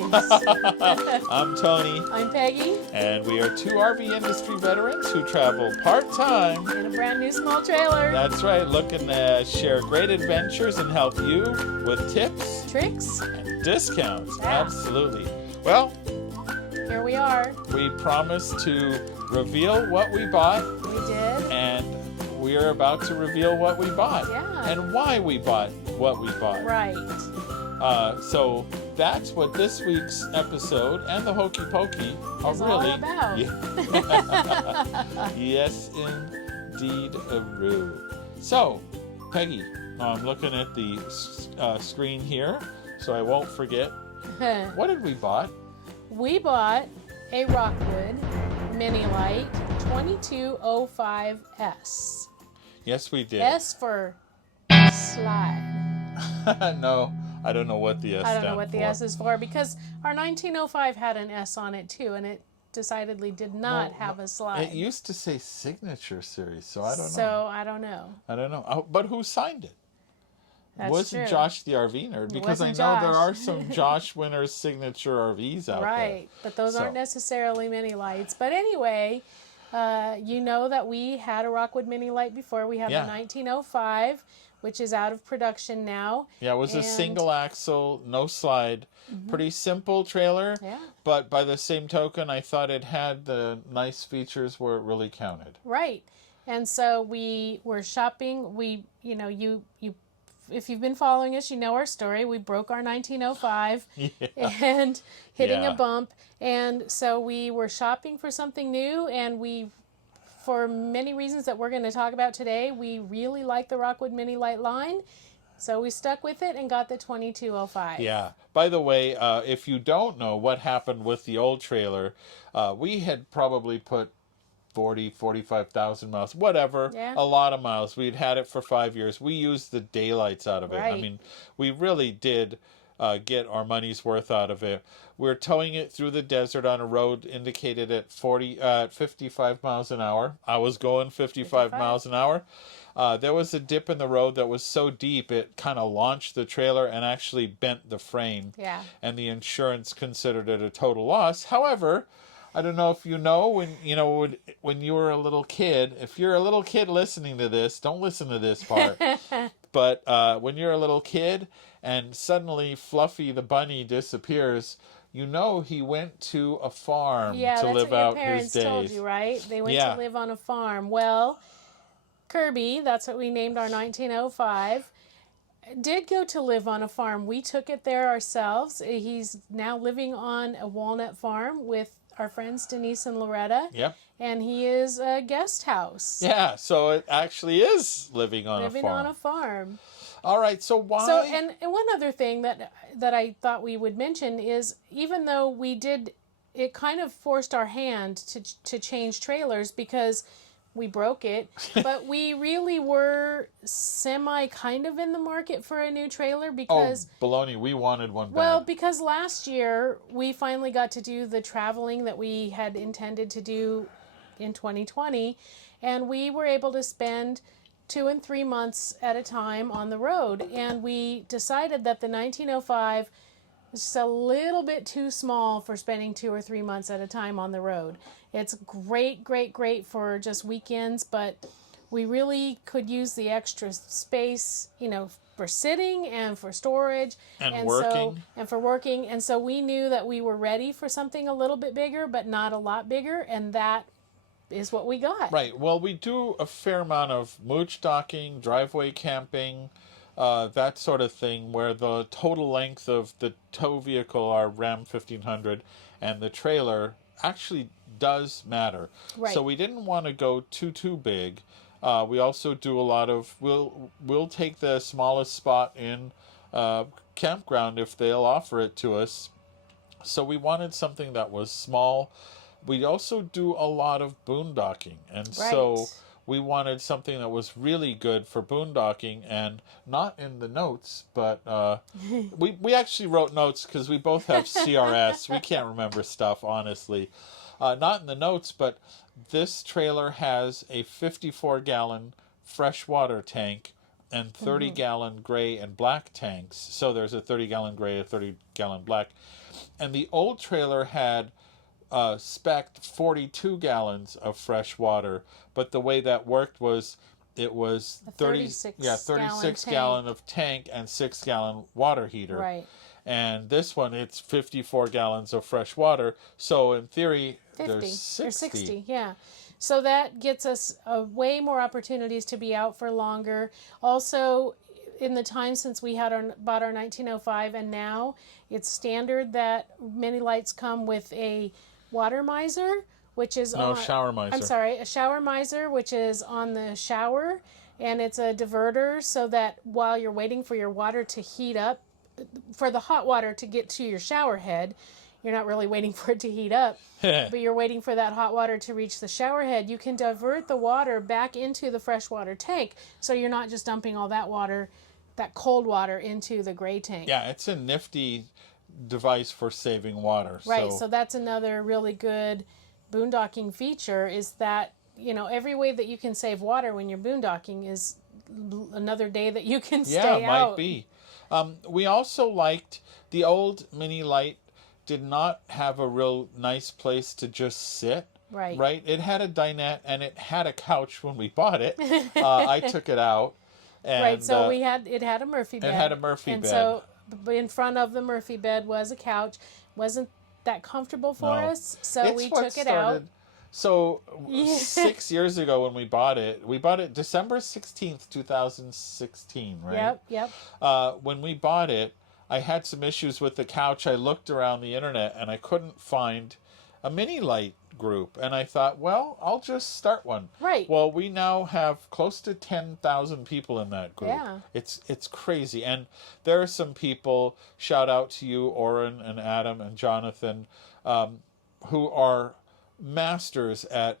place. I'm Tony. I'm Peggy. And we are two RV industry veterans who travel part-time In a brand new small trailer. That's right, looking to share great adventures and help you with tips, Tricks. and discounts. Yeah. Absolutely. Well, Here we are. we promised to reveal what we bought, We did. and we are about to reveal what we bought. Yeah. And why we bought what we bought. Right. So that's what this week's episode and the Hokey Pokey are It's really all about. Yes, indeed-a-roo. So, Peggy, I'm looking at the screen here, so I won't forget. What did we bought? We bought a Rockwood Mini Lite 2205S. Yes, we did. S for slide. No, I don't know what the S I don't stands know what the for. S is for because our 1905 had an S on it too, and it decidedly did not have a slide. It used to say Signature Series, so I don't know. So I don't know. I don't know. Oh, but who signed it? That's Wasn't true. Josh the RV nerd? Because I know wasn't there Josh. are some Josh Winner's signature RVs out there. Right, but those aren't necessarily mini lights. But anyway, you know that we had a Rockwood Mini Lite before. We have Yeah. the 1905, which is out of production now. Yeah, it was a And- single axle, no slide, pretty simple trailer. Yeah. But by the same token, I thought it had the nice features where it really counted. Right, and so we were shopping. You if you've been following us, you know our story. We broke our 1905 and hitting Yeah. a bump. And so we were shopping for something new, and for many reasons that we're going to talk about today, we really like the Rockwood Mini Lite line. So we stuck with it and got the 2205. Yeah. By the way, if you don't know what happened with the old trailer, we had probably put 45,000 miles, whatever, Yeah. a lot of miles. We'd had it for 5 years. We used the daylights out of it. I Right. mean, we really did get our money's worth out of it. We're towing it through the desert on a road indicated at 55 miles an hour. I was going 55 miles an hour. There was a dip in the road that was so deep it kind of launched the trailer and actually bent the frame. Yeah. And the insurance considered it a total loss. However, I don't know if when you were a little kid, if you're a little kid listening to this, don't listen to this part. But when you're a little kid and suddenly Fluffy the bunny disappears, you know he went to a farm to live out his days. Yeah, that's what your parents told you, right? They went Yeah. to live on a farm. Well, Kirby, that's what we named our 1905, did go to live on a farm. We took it there ourselves. He's now living on a walnut farm with our friends Denise and Loretta. Yep. And he is a guest house. Yeah, so it actually is living on a farm. All right, so why? So, and one other thing that I thought we would mention is even though we did, it kind of forced our hand to change trailers because we broke it, but we really were kind of in the market for a new trailer because... Oh, baloney, we wanted one bad. Well, because last year we finally got to do the traveling that we had intended to do in 2020, and we were able to spend 2 and 3 months at a time on the road, and we decided that the 1905 was just a little bit too small for spending 2 or 3 months at a time on the road. It's great for just weekends, but we really could use the extra space, for sitting and for storage and working. For working. And so we knew that we were ready for something a little bit bigger, but not a lot bigger, and that is what we got. Right. Well, we do a fair amount of mooch docking, driveway camping, that sort of thing, where the total length of the tow vehicle, our Ram 1500, and the trailer actually does matter. Right. So we didn't want to go too big. We also do a lot of, we'll take the smallest spot in campground if they'll offer it to us. So we wanted something that was small. We also do a lot of boondocking, and so we wanted something that was really good for boondocking, and not in the notes, but we actually wrote notes because we both have CRS. We can't remember stuff, honestly. Not in the notes, but this trailer has a 54-gallon freshwater tank and 30-gallon gray and black tanks. So there's a 30-gallon gray, a 30-gallon black. And the old trailer had spec'd 42 gallons of fresh water, but the way that worked was it was 36 gallon of tank and 6-gallon water heater. Right. And this one, it's 54 gallons of fresh water. So in theory, 50 there's 60. or 60, yeah. So that gets us way more opportunities to be out for longer. Also, in the time since we had bought our 1905 and now, it's standard that mini lights come with a water miser, which is shower miser. I'm sorry, a shower miser, which is on the shower, and it's a diverter so that while you're waiting for your water to heat up, for the hot water to get to your shower head, you're not really waiting for it to heat up, but you're waiting for that hot water to reach the shower head. You can divert the water back into the freshwater tank, so you're not just dumping all that water, that cold water, into the gray tank. Yeah, it's a nifty device for saving water. Right, so that's another really good boondocking feature, is that, you know, every way that you can save water when you're boondocking is another day that you can stay out. Yeah, it might be. We also liked the old Mini Lite did not have a real nice place to just sit. Right. Right? It had a dinette and it had a couch when we bought it. I took it out. And, right, so it had a Murphy bed. It had a Murphy bed. And so in front of the Murphy bed was a couch. Wasn't that comfortable for us, so we took it out. So 6 years ago when we bought it December 16th, 2016, right? Yep. When we bought it, I had some issues with the couch. I looked around the internet and I couldn't find a Mini Lite group. And I thought, well, I'll just start one. Right. Well, we now have close to 10,000 people in that group. Yeah. It's crazy. And there are some people, shout out to you, Oren and Adam and Jonathan, who are masters at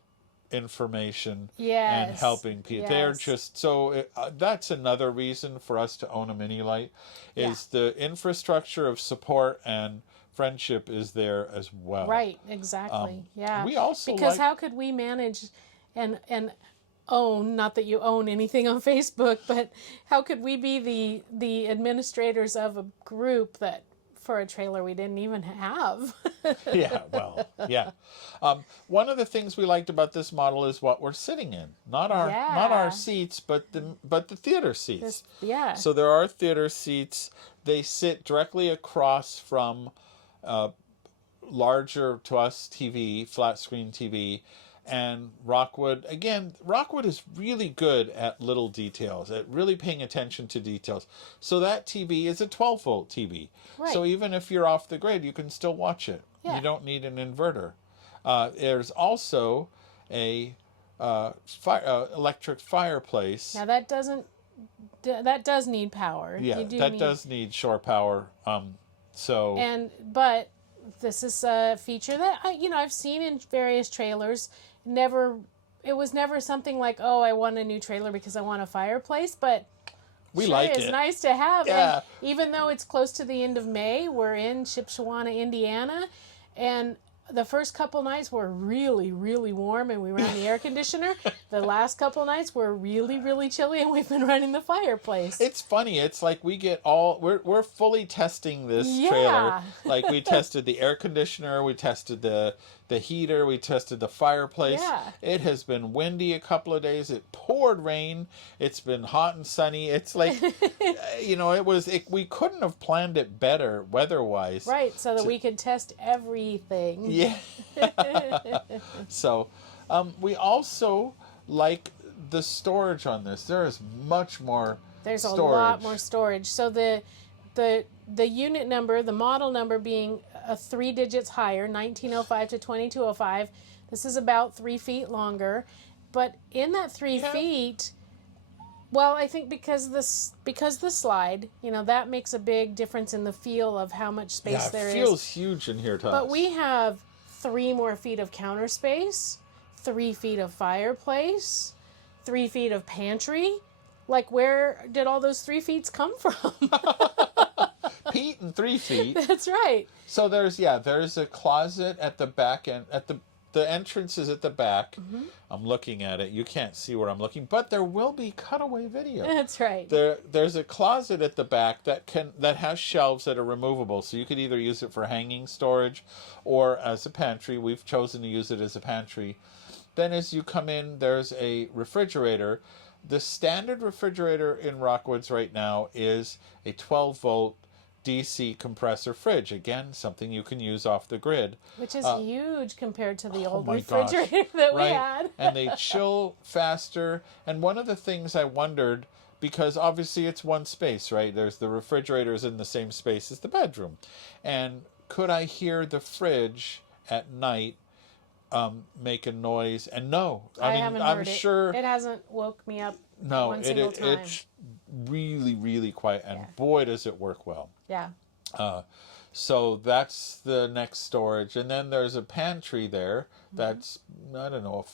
information and helping people. They're just so that's another reason for us to own a Mini Lite is the infrastructure of support and friendship is there as well. Right, exactly. We also because how could we manage and own, not that you own anything on Facebook, but how could we be the administrators of a group that for a trailer we didn't even have? One of the things we liked about this model is what we're sitting in. Not our seats, but the theater seats. So there are theater seats. They sit directly across from larger to us TV, flat screen TV. And Rockwood is really good at little details, at really paying attention to details. So that TV is a 12-volt TV. Right. So even if you're off the grid, you can still watch it. Yeah. You don't need an inverter. There's also a electric fireplace. Now that does need power. Yeah, does need shore power. But this is a feature that I've seen in various trailers. It was never something like, oh, I want a new trailer because I want a fireplace, but it's nice to have. Yeah. And even though it's close to the end of May, we're in Shipshewana, Indiana, and the first couple nights were really, really warm and we ran the air conditioner. The last couple nights were really, really chilly and we've been running the fireplace. It's funny. It's like we get we're fully testing this trailer. Like we tested the air conditioner, we tested the heater, we tested the fireplace. Yeah. It has been windy a couple of days. It poured rain. It's been hot and sunny. It's like, we couldn't have planned it better weather-wise. Right, so that we could test everything. Yeah. So, we also like the storage on this. There is much more There's storage. a lot more storage. So the unit number, the model number being 3 digits higher, 1905 to 2205. This is about 3 feet longer. But in that 3 feet, well, I think because the slide, that makes a big difference in the feel of how much space there is. It feels huge in here, Thomas. But we have 3 more feet of counter space, 3 feet of fireplace, 3 feet of pantry. Like, where did all those 3 feet come from? Feet and 3 feet. That's right. So there's a closet at the back end, at the the entrance is at the back. I'm looking at it. You can't see where I'm looking, but there will be cutaway video. That's right. There's a closet at the back that has shelves that are removable, so you could either use it for hanging storage or as a pantry. We've chosen to use it as a pantry. Then as you come in, there's a refrigerator. The standard refrigerator in Rockwoods right now is a 12-volt DC compressor fridge. Again, something you can use off the grid. Which is huge compared to the old my refrigerator that we had. And they chill faster. And one of the things I wondered, because obviously it's one space, right? There's the refrigerators in the same space as the bedroom. And could I hear the fridge at night make a noise? And no. I mean, haven't I'm heard sure it hasn't woke me up one single time. It's really, really quiet. And boy, does it work well. Yeah. So that's the next storage, and then there's a pantry there that's I don't know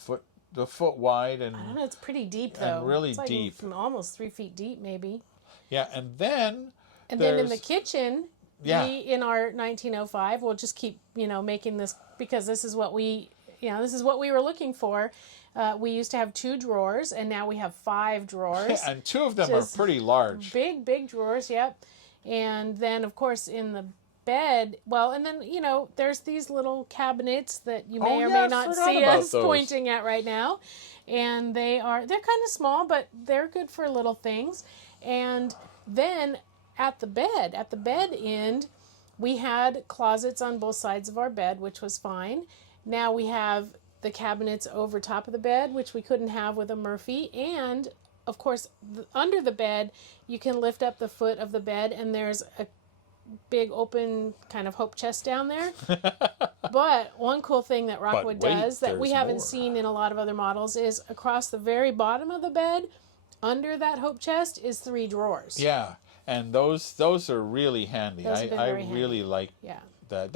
a foot wide, and I don't know, it's pretty deep though. And really it's like deep, almost 3 feet deep maybe. Yeah, and then in the kitchen, we in our 1905, we'll just keep making this because this is what we were looking for. We used to have 2 drawers, and now we have 5 drawers. And 2 of them are pretty large. Big drawers, yep. And then, of course, in the bed, and then, there's these little cabinets that you may or may not see us pointing at right now. And they're kind of small, but they're good for little things. And then at the bed end, we had closets on both sides of our bed, which was fine. Now we have the cabinets over top of the bed, which we couldn't have with a Murphy. And, of course, under the bed, you can lift up the foot of the bed, and there's a big open kind of hope chest down there. But one cool thing that Rockwood does that we haven't seen in a lot of other models is across the very bottom of the bed, under that hope chest, is 3 drawers. Yeah, and those are really handy. I really like that.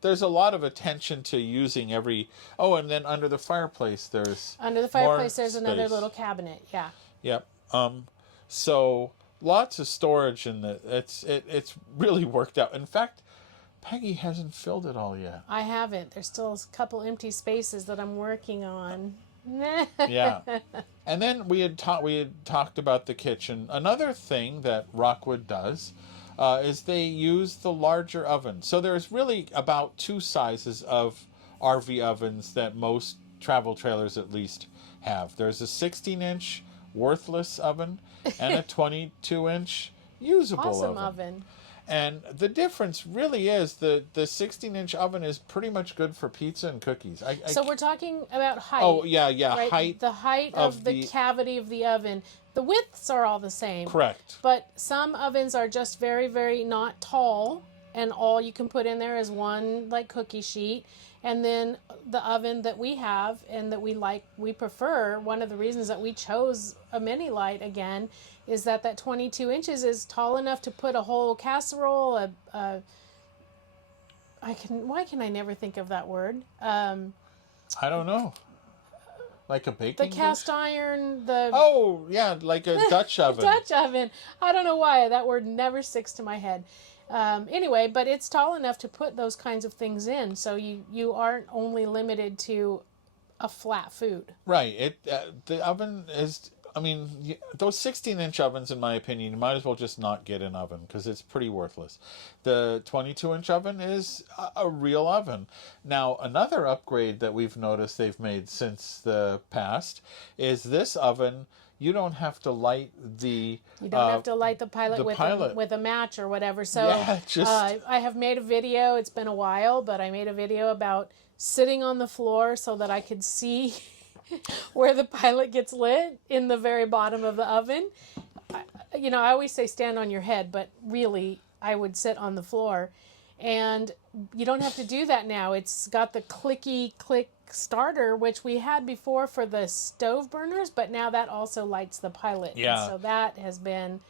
There's a lot of attention to using every... Oh, and then under the fireplace there's another little cabinet. Yeah. Yep. So lots of storage in it's really worked out. In fact, Peggy hasn't filled it all yet. I haven't. There's still a couple empty spaces that I'm working on. Yeah. And then we had talked about the kitchen. Another thing that Rockwood does is they use the larger oven. So there's really about 2 sizes of RV ovens that most travel trailers at least have. There's a 16-inch worthless oven and a 22-inch usable oven. And the difference really is the 16-inch oven is pretty much good for pizza and cookies. So we're talking about height. Oh, yeah, right? height. The height of the cavity of the oven. The widths are all the same. Correct. But some ovens are just very, very not tall, and all you can put in there is one cookie sheet. And then the oven that we have and that we prefer, one of the reasons that we chose a Mini Lite again is that 22 inches is tall enough to put a whole casserole, why can I never think of that word? I don't know. Like a baking The cast dish? Iron, Oh, yeah, like a Dutch oven. Dutch oven. I don't know why. That word never sticks to my head. Anyway, but it's tall enough to put those kinds of things in, so you aren't only limited to a flat food. Right. The oven is... I mean, those 16-inch ovens, in my opinion, you might as well just not get an oven because it's pretty worthless. The 22-inch oven is a real oven. Now, another upgrade that we've noticed they've made since the past is this oven. You don't have to light the... You don't have to light the pilot with a match or whatever. So I have made a video. It's been a while, but I made a video about sitting on the floor so that I could see... where the pilot gets lit in the very bottom of the oven. I always say stand on your head, but really I would sit on the floor. And you don't have to do that now. It's got the clicky click starter, which we had before for the stove burners, but now that also lights the pilot. Yeah. And so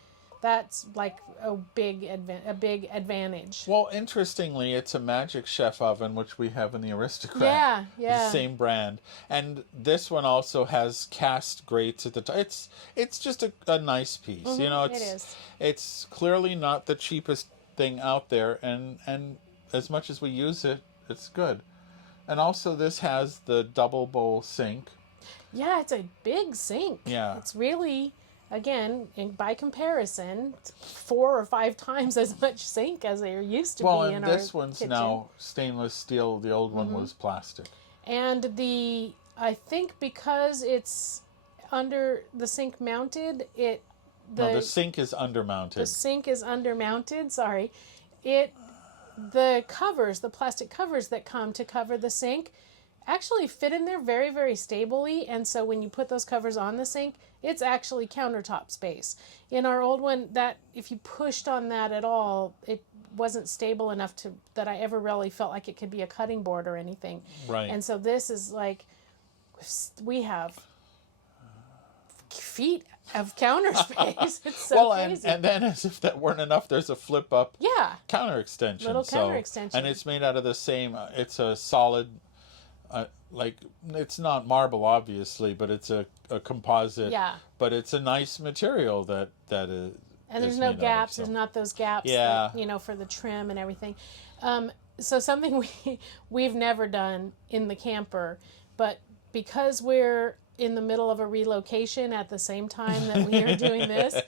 that's like a big advantage. Well, interestingly, it's a Magic Chef oven, which we have in the Aristocrat. Yeah. The same brand. And this one also has cast grates at the top. It's just a nice piece. Mm-hmm, it is. It's clearly not the cheapest thing out there, and as much as we use it, it's good. And also this has the double bowl sink. Yeah, it's a big sink. Yeah. It's really, again, by comparison, it's 4 or 5 times as much sink as there used to be in our kitchen. Well, and this one's now stainless steel. The old one was plastic. And I think because it's under the sink mounted, The sink is undermounted. The sink is undermounted, sorry. The covers, the plastic covers that come to cover the sink actually fit in there very, very stably. And so when you put those covers on the sink, it's actually countertop space. In our old one, that if you pushed on that at all, it wasn't stable enough that I ever really felt like it could be a cutting board or anything. Right. And so this is like, we have feet of counter space. It's so crazy. And then as if that weren't enough, there's a flip up counter extension. Little counter extension. And it's made out of the same, it's a solid, it's not marble obviously, but it's a composite. Yeah. But it's a nice material that is. And there's no gaps. There's not those gaps, that, for the trim and everything. So something we've never done in the camper, but because we're in the middle of a relocation at the same time that we are doing this.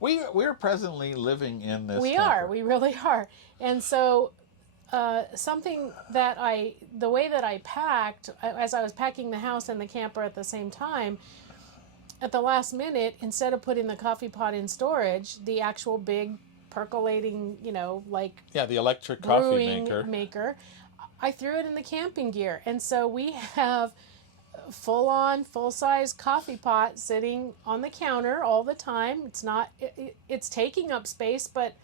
We're presently living in this camper. We really are. And so something that the way that I packed, as I was packing the house and the camper at the same time, at the last minute, instead of putting the coffee pot in storage, the actual big percolating, the electric coffee maker, I threw it in the camping gear. And so we have full-size coffee pot sitting on the counter all the time. It's taking up space, but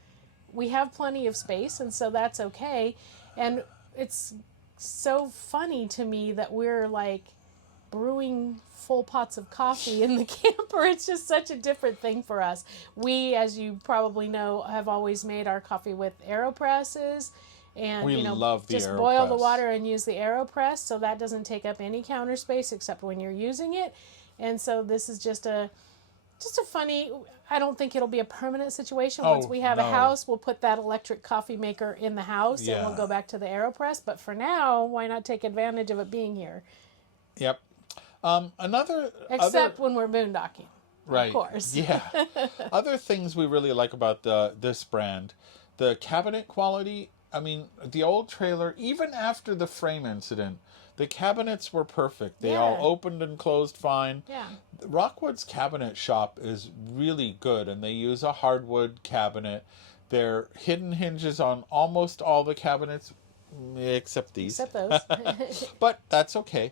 we have plenty of space, and so that's okay. And it's so funny to me that we're like brewing full pots of coffee in the camper. It's just such a different thing for us. We, as you probably know, have always made our coffee with AeroPresses. And we love the just AeroPress. Boil the water and use the AeroPress, so that doesn't take up any counter space except when you're using it. And so this is just a funny. I don't think it'll be a permanent situation. Once we have a house, we'll put that electric coffee maker in the house and we'll go back to the AeroPress. But for now, why not take advantage of it being here? Yep. Except when we're boondocking. Right. Of course. Yeah. Other things we really like about this brand, the cabinet quality. I mean, the old trailer, even after the frame incident, the cabinets were perfect. They all opened and closed fine. Yeah. Rockwood's cabinet shop is really good, and they use a hardwood cabinet. There are hidden hinges on almost all the cabinets, except these. Except those. But that's okay.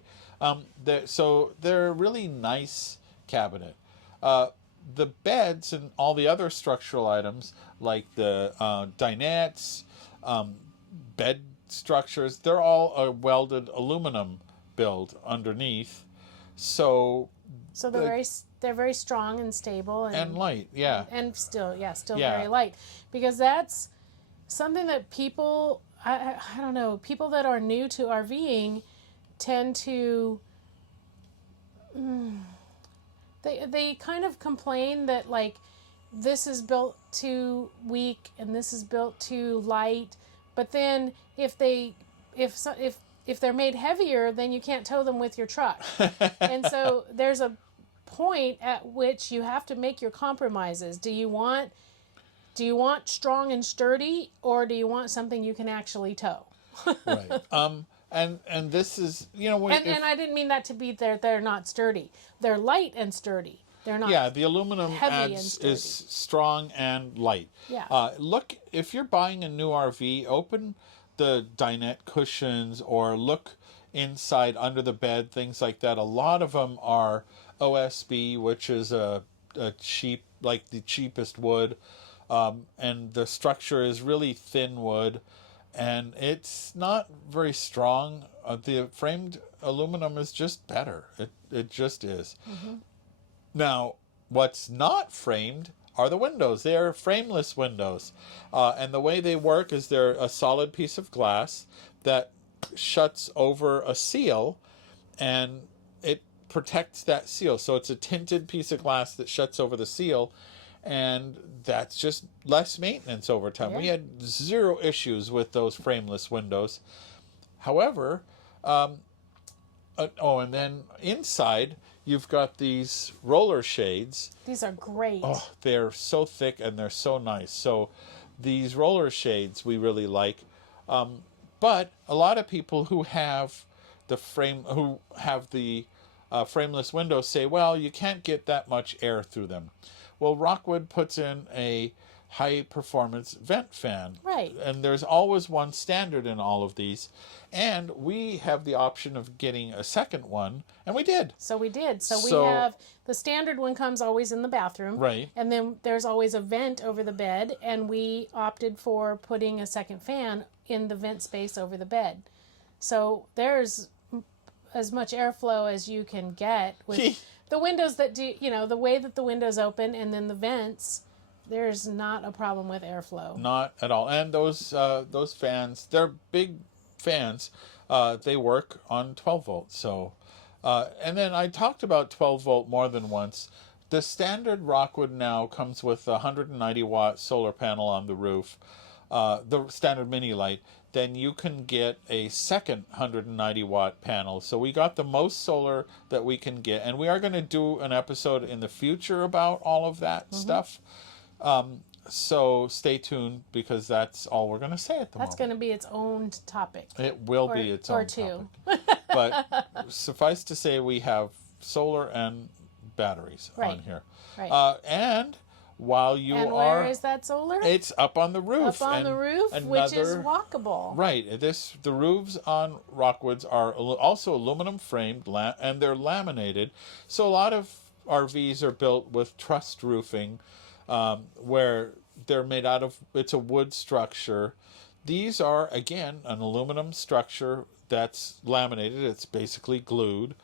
They're a really nice cabinet. The beds and all the other structural items, like the dinettes, bed structures, they're all a welded aluminum build underneath. So they're very strong and stable and light, and still very light, because that's something that people, I don't know, people that are new to RVing tend to they kind of complain that like this is built too weak and this is built too light, but then if they're made heavier, then you can't tow them with your truck. And so there's a point at which you have to make your compromises. Do you want strong and sturdy, or do you want something you can actually tow? Right. And this is, and I didn't mean that to be they're not sturdy. They're light and sturdy. They're not. Yeah, the aluminum is strong and light. Yeah. Look, if you're buying a new RV, open the dinette cushions or look inside under the bed, things like that. A lot of them are OSB, which is a cheap, like the cheapest wood, and the structure is really thin wood, and it's not very strong. The framed aluminum is just better. It just is. Mm-hmm. Now, what's not framed are the windows. They are frameless windows. And the way they work is they're a solid piece of glass that shuts over a seal, and it protects that seal. So it's a tinted piece of glass that shuts over the seal, and that's just less maintenance over time. Yeah. We had zero issues with those frameless windows. However, Oh, and then inside you've got these roller shades. These are great. Oh, they're so thick and they're so nice. So these roller shades we really like. But a lot of people who have the frameless windows say, well, you can't get that much air through them. Well, Rockwood puts in a high performance vent fan. Right. And there's always one standard in all of these. And we have the option of getting a second one, and we did. So we did. So we So- have the standard one comes always in the bathroom. Right. And then there's always a vent over the bed, and we opted for putting a second fan in the vent space over the bed. So there's as much airflow as you can get with the windows that do, the way that the windows open and then the vents, there's not a problem with airflow. Not at all. And those fans, they're big fans. They work on 12 volts. So, and then I talked about 12 volt more than once. The standard Rockwood now comes with a 190 watt solar panel on the roof, the standard Mini Lite. Then you can get a second 190 watt panel. So we got the most solar that we can get. And we are going to do an episode in the future about all of that stuff. So stay tuned, because that's all we're going to say at the moment. That's going to be its own topic. It will be its own two. topic. But suffice to say, we have solar and batteries on here. Right. And while you and are... where is that solar? It's up on the roof. Up on the roof, which is walkable. Right. The roofs on Rockwoods are also aluminum framed, and they're laminated. So a lot of RVs are built with trussed roofing, where they're made out of, it's a wood structure. These are, again, an aluminum structure that's laminated. It's basically glued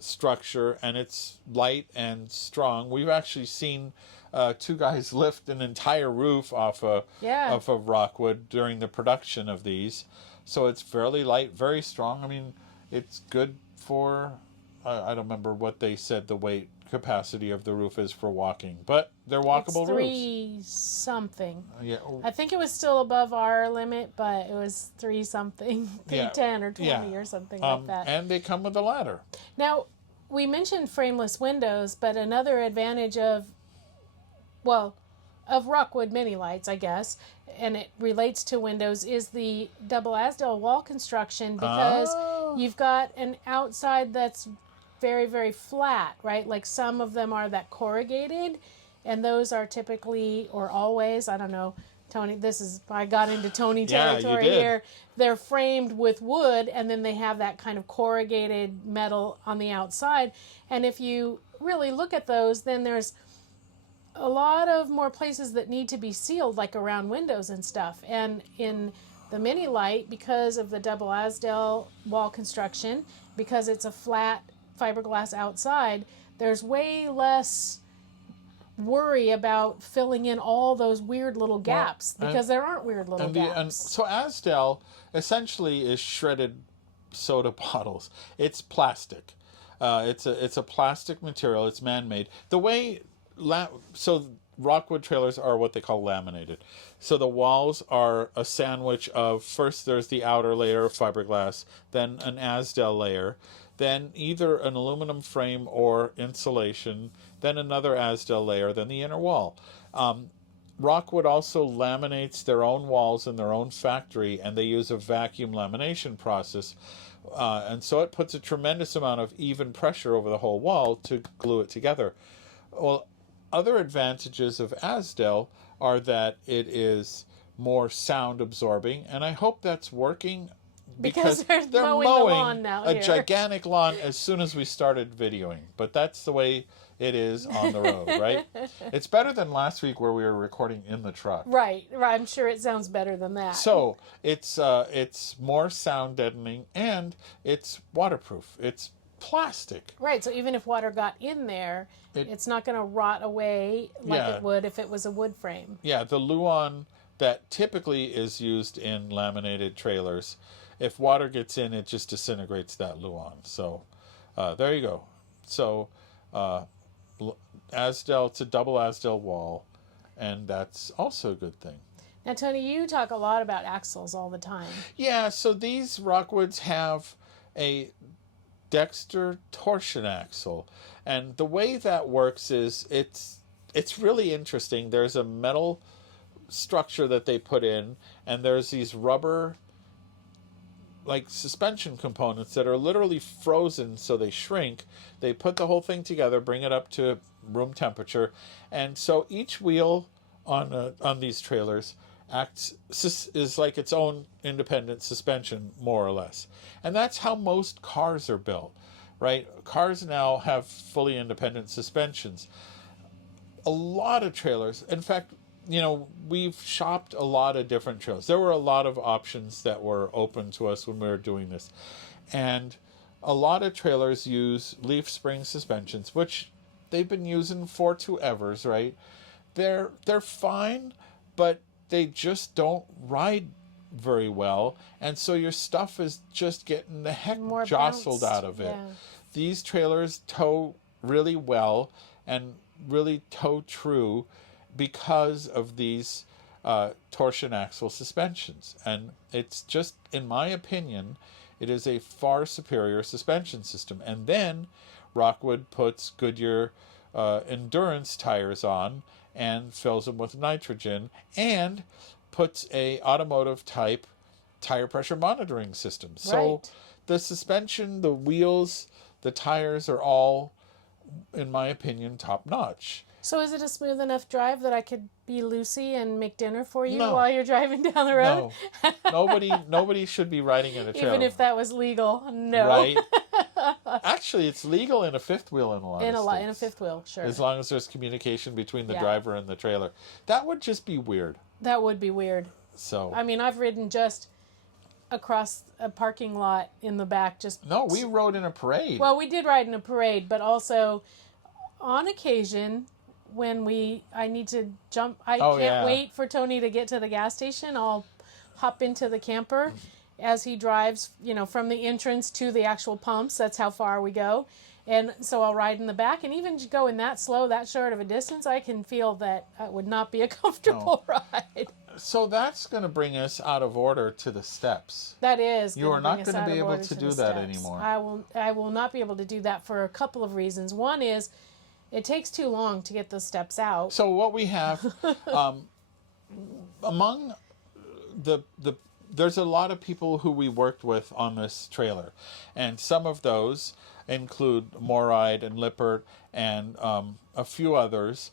structure, and it's light and strong. We've actually seen two guys lift an entire roof off of Rockwood during the production of these. So it's fairly light, very strong. I mean, it's good for, I don't remember what they said the weight capacity of the roof is for walking, but they're walkable roofs. It's 3 something. Yeah. I think it was still above our limit, but it was 3 something, 310 or 20 or something like that. And they come with a ladder. Now, we mentioned frameless windows, but another advantage of Rockwood Mini Lites, I guess, and it relates to windows, is the double Asdale wall construction, because you've got an outside that's very, very flat, right? Like some of them are that corrugated, and those are typically, or always, I don't know, Tony, I got into Tony territory here. They're framed with wood, and then they have that kind of corrugated metal on the outside. And if you really look at those, then there's a lot of more places that need to be sealed, like around windows and stuff. And in the Mini Lite, because of the double Asdale wall construction, because it's a flat fiberglass outside, there's way less worry about filling in all those weird little gaps, because there aren't weird little gaps. So Asdale essentially is shredded soda bottles. It's plastic. It's a plastic material. It's man-made. The way so Rockwood trailers are what they call laminated. So the walls are a sandwich of, first there's the outer layer of fiberglass, then an Asdale layer, then either an aluminum frame or insulation, then another Asdale layer, then the inner wall. Rockwood also laminates their own walls in their own factory, and they use a vacuum lamination process. And so it puts a tremendous amount of even pressure over the whole wall to glue it together. Well, other advantages of Asdale are that it is more sound absorbing, and I hope that's working. Because they're mowing the lawn now a gigantic lawn as soon as we started videoing. But that's the way it is on the road, right? It's better than last week where we were recording in the truck. Right. I'm sure it sounds better than that. So it's more sound deadening, and it's waterproof. It's plastic. Right. So even if water got in there, it's not going to rot away like it would if it was a wood frame. Yeah. The Luan that typically is used in laminated trailers, if water gets in, it just disintegrates that Luan. So there you go. So Asdale, it's a double Asdale wall, and that's also a good thing. Now, Tony, you talk a lot about axles all the time. Yeah, so these Rockwoods have a Dexter torsion axle, and the way that works is it's really interesting. There's a metal structure that they put in, and there's these rubber like suspension components that are literally frozen so they shrink. They put the whole thing together, bring it up to room temperature, and so each wheel on these trailers is like its own independent suspension, more or less. And that's how most cars are built, right? Cars now have fully independent suspensions. A lot of trailers, in fact, we've shopped a lot of different trailers. There were a lot of options that were open to us when we were doing this. And a lot of trailers use leaf spring suspensions, which they've been using for two evers, right? They're fine, but they just don't ride very well, and so your stuff is just getting the heck More jostled bounced. out of it. Yeah. These trailers tow really well and really tow true because of these torsion axle suspensions, and it's just, in my opinion, it is a far superior suspension system. And then Rockwood puts Goodyear endurance tires on and fills them with nitrogen, and puts a automotive type tire pressure monitoring system. So Right. the suspension, the wheels, the tires are all, in my opinion, top notch. So is it a smooth enough drive that I could be Lucy and make dinner for you No. while you're driving down the road? No. Nobody should be riding in a trailer. Even if that was legal, no. Right? Actually, it's legal in a fifth wheel in a lot of states. In a fifth wheel, sure. As long as there's communication between the Yeah. driver and the trailer. That would just be weird. That would be weird. So I mean, I've ridden just across a parking lot in the back. no, we rode in a parade. Well, we did ride in a parade, but also on occasion when I need to jump. I can't wait for Tony to get to the gas station. I'll hop into the camper as he drives, from the entrance to the actual pumps. That's how far we go. And so I'll ride in the back, and even going that slow, that short of a distance, I can feel that it would not be a comfortable ride. So that's going to bring us out of order to the steps. That is. You are not going to be able to do that anymore. I will not be able to do that for a couple of reasons. One is it takes too long to get those steps out. So what we have, among there's a lot of people who we worked with on this trailer, and some of those include Moride and Lippert and a few others.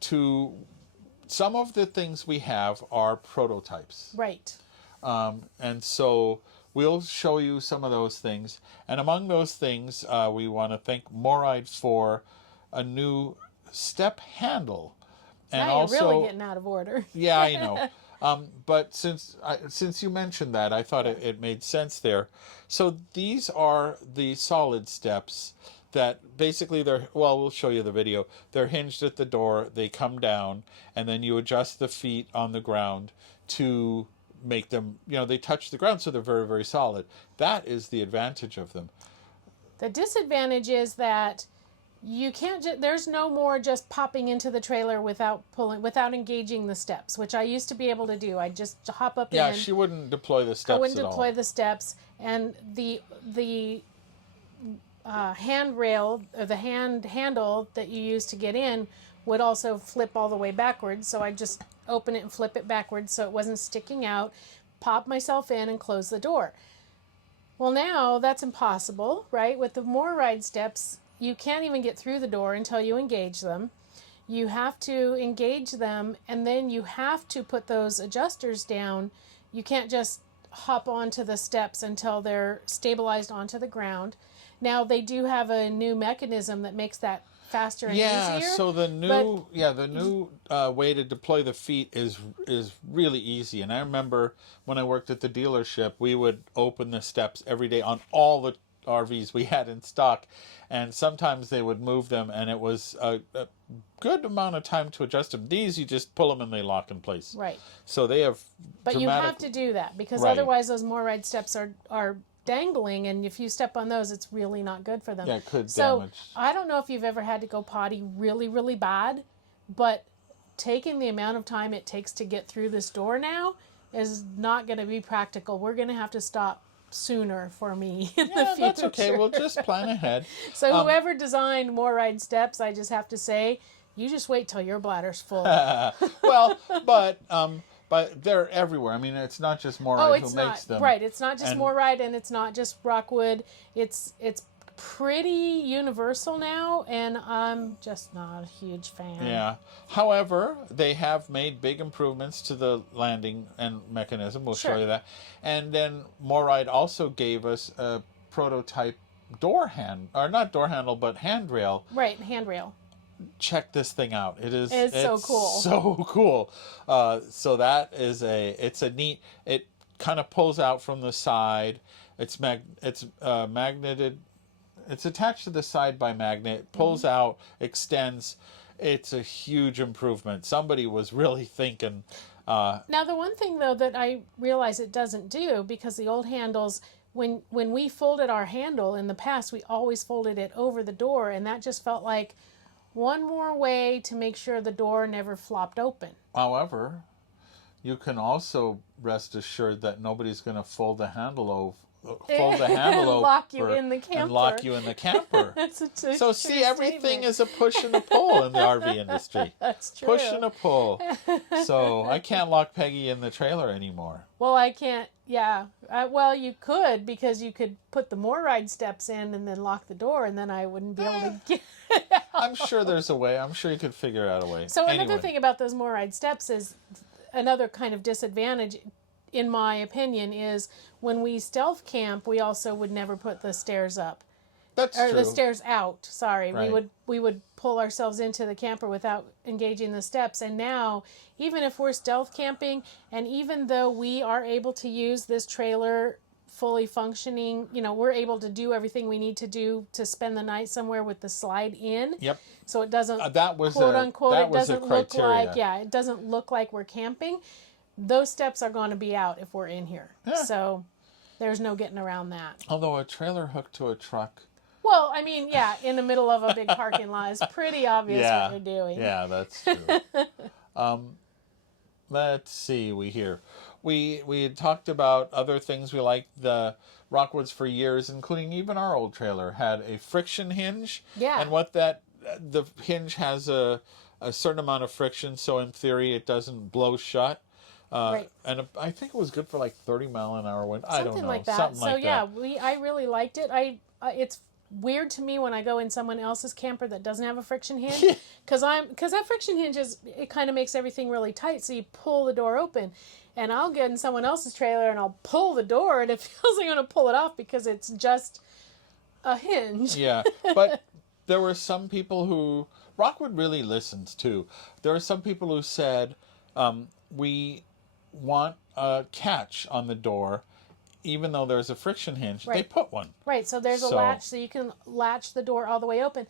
Some of the things we have are prototypes. Right. And so we'll show you some of those things. And among those things, we want to thank Moride for a new step handle. And now also, you're really getting out of order. Yeah, I know. But since you mentioned that, I thought it made sense there. So these are the solid steps that basically we'll show you the video. They're hinged at the door, they come down, and then you adjust the feet on the ground to make them, they touch the ground, so they're very, very solid. That is the advantage of them. The disadvantage is that you can't there's no more just popping into the trailer without engaging the steps, which I used to be able to do. I just hop up in. Yeah, she wouldn't deploy the steps I wouldn't at deploy all. the steps, and the handrail, or the handle that you use to get in, would also flip all the way backwards. So I just open it and flip it backwards so it wasn't sticking out, pop myself in, and close the door. Well, now that's impossible, right? With the Moride steps, you can't even get through the door until you engage them. You have to engage them, and then you have to put those adjusters down. You can't just hop onto the steps until they're stabilized onto the ground. Now, they do have a new mechanism that makes that faster and easier. So the new way to deploy the feet is really easy. And I remember when I worked at the dealership, we would open the steps every day on all the RVs we had in stock, and sometimes they would move them, and it was a good amount of time to adjust them. These, you just pull them and they lock in place. Right. So they have But you have to do that, because otherwise those Moride steps are dangling, and if you step on those, it's really not good for them. Yeah, it could so damage. I don't know if you've ever had to go potty really, really bad, but taking the amount of time it takes to get through this door now is not going to be practical. We're going to have to stop sooner for me in the future. That's okay. We'll just plan ahead. So whoever designed More Ride Steps, I just have to say, you just wait till your bladder's full. Well, but they're everywhere. I mean, it's not just More Ride who makes them. Right. It's not just More Ride, and it's not just Rockwood. It's pretty universal now, and I'm just not a huge fan. Yeah. However, they have made big improvements to the landing and mechanism. We'll show you that. And then More Ride also gave us a prototype not door handle, but handrail. Right, handrail. Check this thing out. It's so cool. So cool. So that is it's a neat, it kind of pulls out from the side. It's magneted. It's attached to the side by magnet, pulls out, extends. It's a huge improvement. Somebody was really thinking. Now, the one thing, though, that I realize it doesn't do, because the old handles, when we folded our handle in the past, we always folded it over the door, and that just felt like one more way to make sure the door never flopped open. However, you can also rest assured that nobody's going to fold the handle over. Lock you in the camper. And lock you in the camper. So see, everything is a push and a pull in the RV industry. That's true. Push and a pull. So I can't lock Peggy in the trailer anymore. Well, I can't. Yeah. Well, you could, because you could put the More Ride Steps in and then lock the door, and then I wouldn't be able to get it out. I'm sure there's a way. I'm sure you could figure out a way. So another thing about those More Ride Steps is another kind of disadvantage, in my opinion, is when we stealth camp, we also would never put the stairs up. That's true. The stairs out. Sorry, right. we would pull ourselves into the camper without engaging the steps. And now, even if we're stealth camping, and even though we are able to use this trailer fully functioning, we're able to do everything we need to do to spend the night somewhere with the slide in. Yep. So it doesn't quote unquote. It doesn't look like it doesn't look like we're camping. Those steps are going to be out if we're in here. Yeah. So there's no getting around that. Although a trailer hooked to a truck. Well, I mean, yeah, in the middle of a big parking lot is pretty obvious what you're doing. Yeah, that's true. Let's see. We had talked about other things we liked. The Rockwoods for years, including even our old trailer, had a friction hinge. Yeah. And the hinge has a certain amount of friction, so in theory it doesn't blow shut. Right. And I think it was good for like 30-mile-an-hour wind. I don't know. Something like that. Something like that. I really liked it. It's weird to me when I go in someone else's camper that doesn't have a friction hinge, because that friction hinge it kind of makes everything really tight, so you pull the door open. And I'll get in someone else's trailer and I'll pull the door, and it feels like I'm going to pull it off because it's just a hinge. Yeah, but there were some people who Rockwood really listens to. There were some people who said, we want a catch on the door, even though there's a friction hinge. Right. They put one. Right, so there's a latch, so you can latch the door all the way open.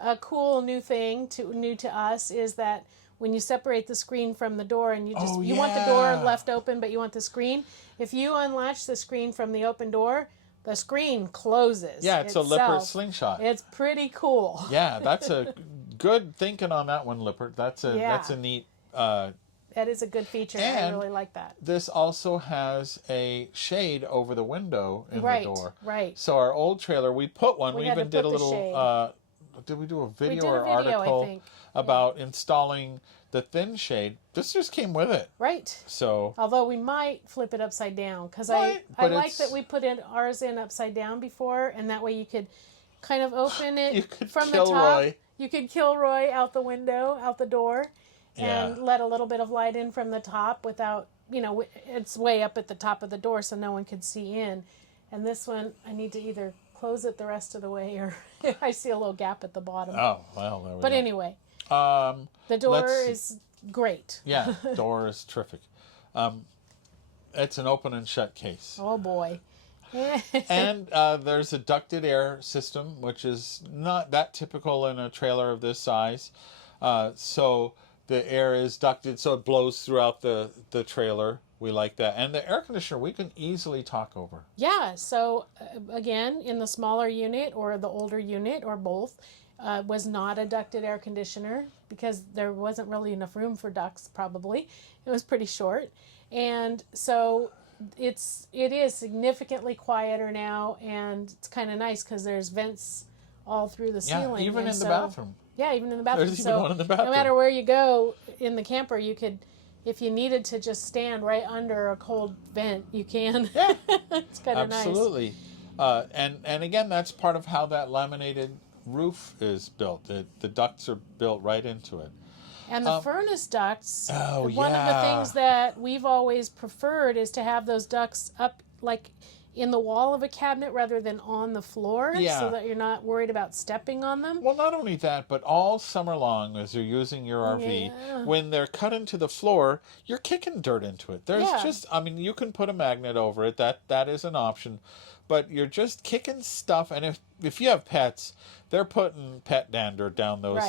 A cool new thing, new to us, is that when you separate the screen from the door, and you want the door left open, but you want the screen, if you unlatch the screen from the open door, the screen closes. Yeah, it's a Lippert slingshot. It's pretty cool. Yeah, that's a good thinking on that one, Lippert. That's a neat. That is a good feature. I really like that. This also has a shade over the window in the door. Right. So our old trailer, we put one. We even did a little. Did we do a video or article about installing the thin shade? This just came with it. Right. So. Although we might flip it upside down, because I like that we put ours in upside down before, and that way you could kind of open it from the top. Roy. You could kill Roy out the window, out the door. And let a little bit of light in from the top without, it's way up at the top of the door so no one could see in. And this one, I need to either close it the rest of the way or I see a little gap at the bottom. Oh, well, there we go. But anyway, the door is great. Yeah, door is terrific. It's an open and shut case. Oh, boy. And there's a ducted air system, which is not that typical in a trailer of this size. So the air is ducted, so it blows throughout the trailer. We like that. And the air conditioner, we can easily talk over. Yeah, so again, in the smaller unit or the older unit or both, was not a ducted air conditioner because there wasn't really enough room for ducts, probably. It was pretty short. And so it is significantly quieter now, and it's kind of nice because there's vents all through the ceiling. Yeah, even in the bathroom. Yeah, even in the bathroom. There's even one in the bathroom. No matter where you go in the camper, you could, if you needed to just stand right under a cold vent, you can. Yeah, it's kind of nice. Absolutely. And again, that's part of how that laminated roof is built. The ducts are built right into it. And the furnace ducts, Oh, one of the things that we've always preferred is to have those ducts up like in the wall of a cabinet rather than on the floor, so that you're not worried about stepping on them. Well, not only that, but all summer long as you're using your RV, when they're cut into the floor, you're kicking dirt into it. There's just, I mean, you can put a magnet over it. That is an option. But you're just kicking stuff, and if you have pets, they're putting pet dander down those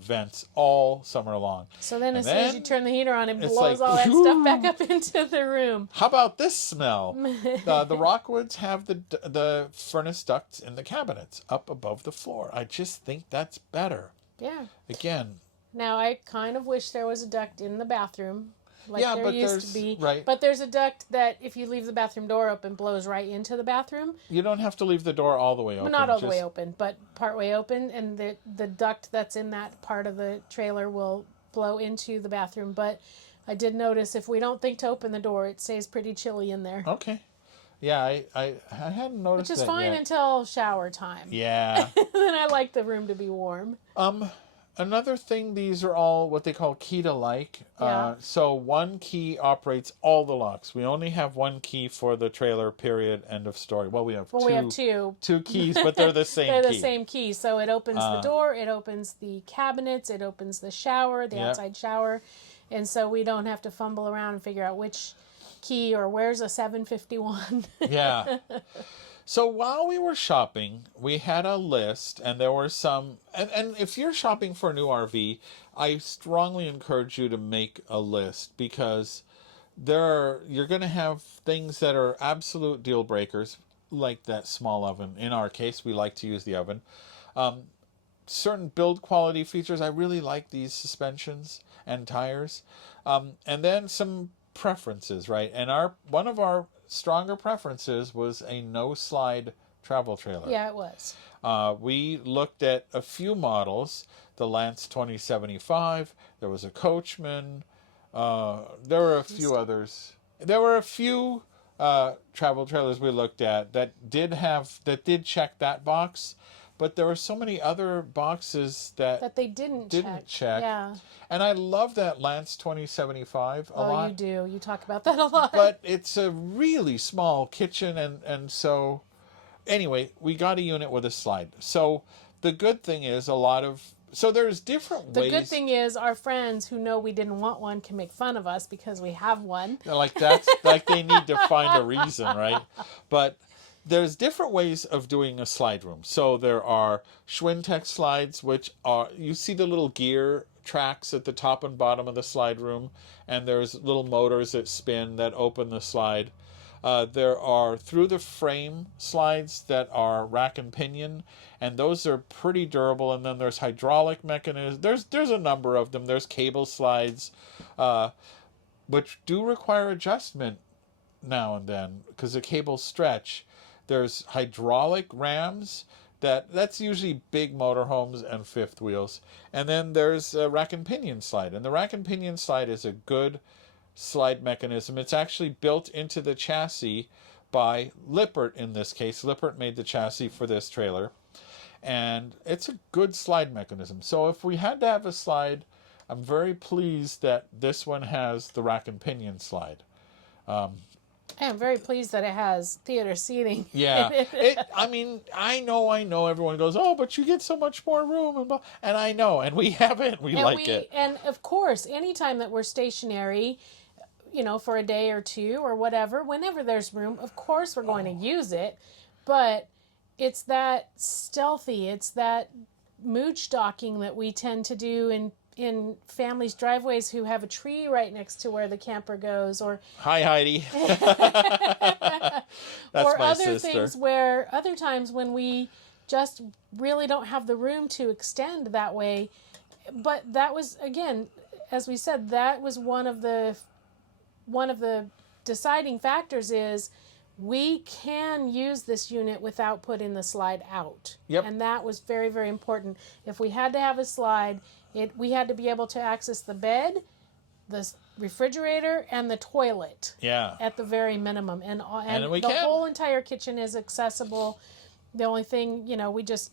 vents all summer long. So then as soon as you turn the heater on, it blows all that stuff back up into the room. How about this smell? The Rockwoods have the furnace ducts in the cabinets up above the floor. I just think that's better. Yeah. Again. Now, I kind of wish there was a duct in the bathroom. Like there used to be. Right. But there's a duct that if you leave the bathroom door open, blows right into the bathroom. You don't have to leave the door all the way open. Well, not all the way open, but part way open. And the duct that's in that part of the trailer will blow into the bathroom. But I did notice if we don't think to open the door, it stays pretty chilly in there. Okay. Yeah, I hadn't noticed that. Which is fine until shower time. Yeah. Then I like the room to be warm. Another thing, these are all what they call key-to-like. Yeah. So one key operates all the locks. We only have one key for the trailer, period, end of story. Well, we have two. Two keys, but they're the same key. They're the same key. So it opens the door, it opens the cabinets, it opens the shower, the outside shower. And so we don't have to fumble around and figure out which key or where's a 751. Yeah. So while we were shopping, we had a list, and there were some... And if you're shopping for a new RV, I strongly encourage you to make a list, because you're going to have things that are absolute deal breakers, like that small oven. In our case, we like to use the oven. Certain build quality features, I really like these suspensions and tires. And then some preferences, right? And one of our stronger preferences was a no-slide travel trailer. Yeah, it was. We looked at a few models, the Lance 2075, there was a Coachman, there were a few others. There were a few travel trailers we looked at that did check that box, but there were so many other boxes that they didn't check. Yeah. And I love that Lance 2075 a lot. Oh, you do. You talk about that a lot. But it's a really small kitchen, and so anyway, we got a unit with a slide. So the good thing is so there's different ways. The good thing is our friends who know we didn't want one can make fun of us because we have one. Like they need to find a reason, right? But there's different ways of doing a slide room. So there are Schwintek slides, which are, you see the little gear tracks at the top and bottom of the slide room, and there's little motors that spin that open the slide. There are through the frame slides that are rack and pinion, and those are pretty durable. And then there's hydraulic mechanisms. There's a number of them. There's cable slides, which do require adjustment now and then because the cables stretch. There's hydraulic rams. That's usually big motorhomes and fifth wheels. And then there's a rack and pinion slide. And the rack and pinion slide is a good slide mechanism. It's actually built into the chassis by Lippert in this case. Lippert made the chassis for this trailer. And it's a good slide mechanism. So if we had to have a slide, I'm very pleased that this one has the rack and pinion slide. I'm very pleased that it has theater seating. Yeah. I mean, I know everyone goes, oh, but you get so much more room. And I know, and we have it. We like it. And of course, anytime that we're stationary, for a day or two or whatever, whenever there's room, of course we're going to use it. But it's that stealthy, it's that mooch docking that we tend to do in families' driveways who have a tree right next to where the camper goes, or hi Heidi. That's or my other sister. Things where other times when we just really don't have the room to extend that way. But that was, again, as we said, that was one of the deciding factors is we can use this unit without putting the slide out. Yep. And that was very, very important. If we had to have a slide, we had to be able to access the bed, the refrigerator, and the toilet. Yeah. At the very minimum. And we the can. whole entire kitchen is accessible. The only thing, we just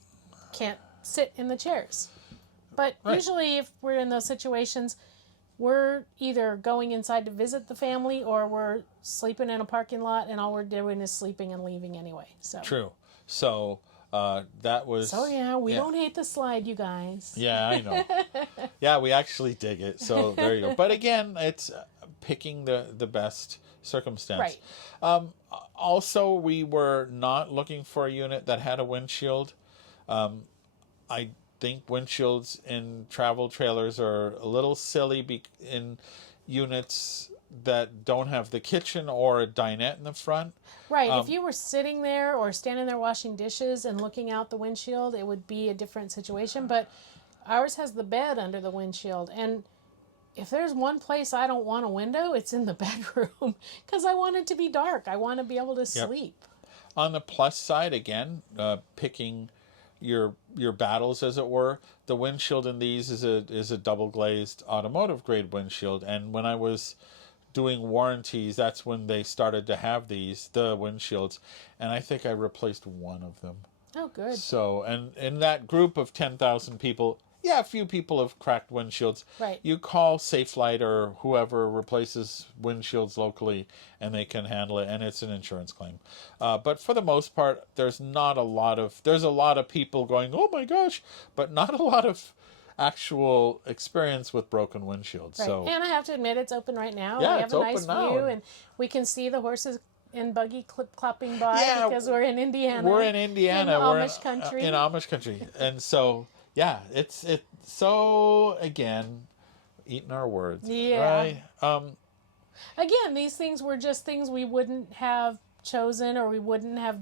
can't sit in the chairs. But usually if we're in those situations, we're either going inside to visit the family or we're sleeping in a parking lot, and all we're doing is sleeping and leaving anyway. So True. So that was... So yeah, we don't hate the slide, you guys. Yeah, I know. Yeah, we actually dig it. So there you go. But again, it's picking the best circumstance. Right. Also, we were not looking for a unit that had a windshield. I think windshields in travel trailers are a little silly in units that don't have the kitchen or a dinette in the front. Right. If you were sitting there or standing there washing dishes and looking out the windshield, it would be a different situation. But ours has the bed under the windshield. And if there's one place I don't want a window, it's in the bedroom because I want it to be dark. I want to be able to sleep. On the plus side, again, picking your battles, as it were, the windshield in these is a double glazed automotive grade windshield. And when I was doing warranties, that's when they started to have the windshields, and I think I replaced one of them. Oh, good. So, and in that group of 10,000 people, a few people have cracked windshields. Right. You call Safelite or whoever replaces windshields locally, and they can handle it, and it's an insurance claim. But for the most part, there's a lot of people going, oh my gosh, but not a lot of actual experience with broken windshields. Right. So, and I have to admit, it's open right now. Yeah, we have it's a open nice now. view, and we can see the horses and buggy clipping by because we're in Indiana. We're in Indiana. In We're Amish Country. In Amish Country. And so, yeah, it's so, again, eating our words. Yeah. Right? Again, these things were just things we wouldn't have chosen or we wouldn't have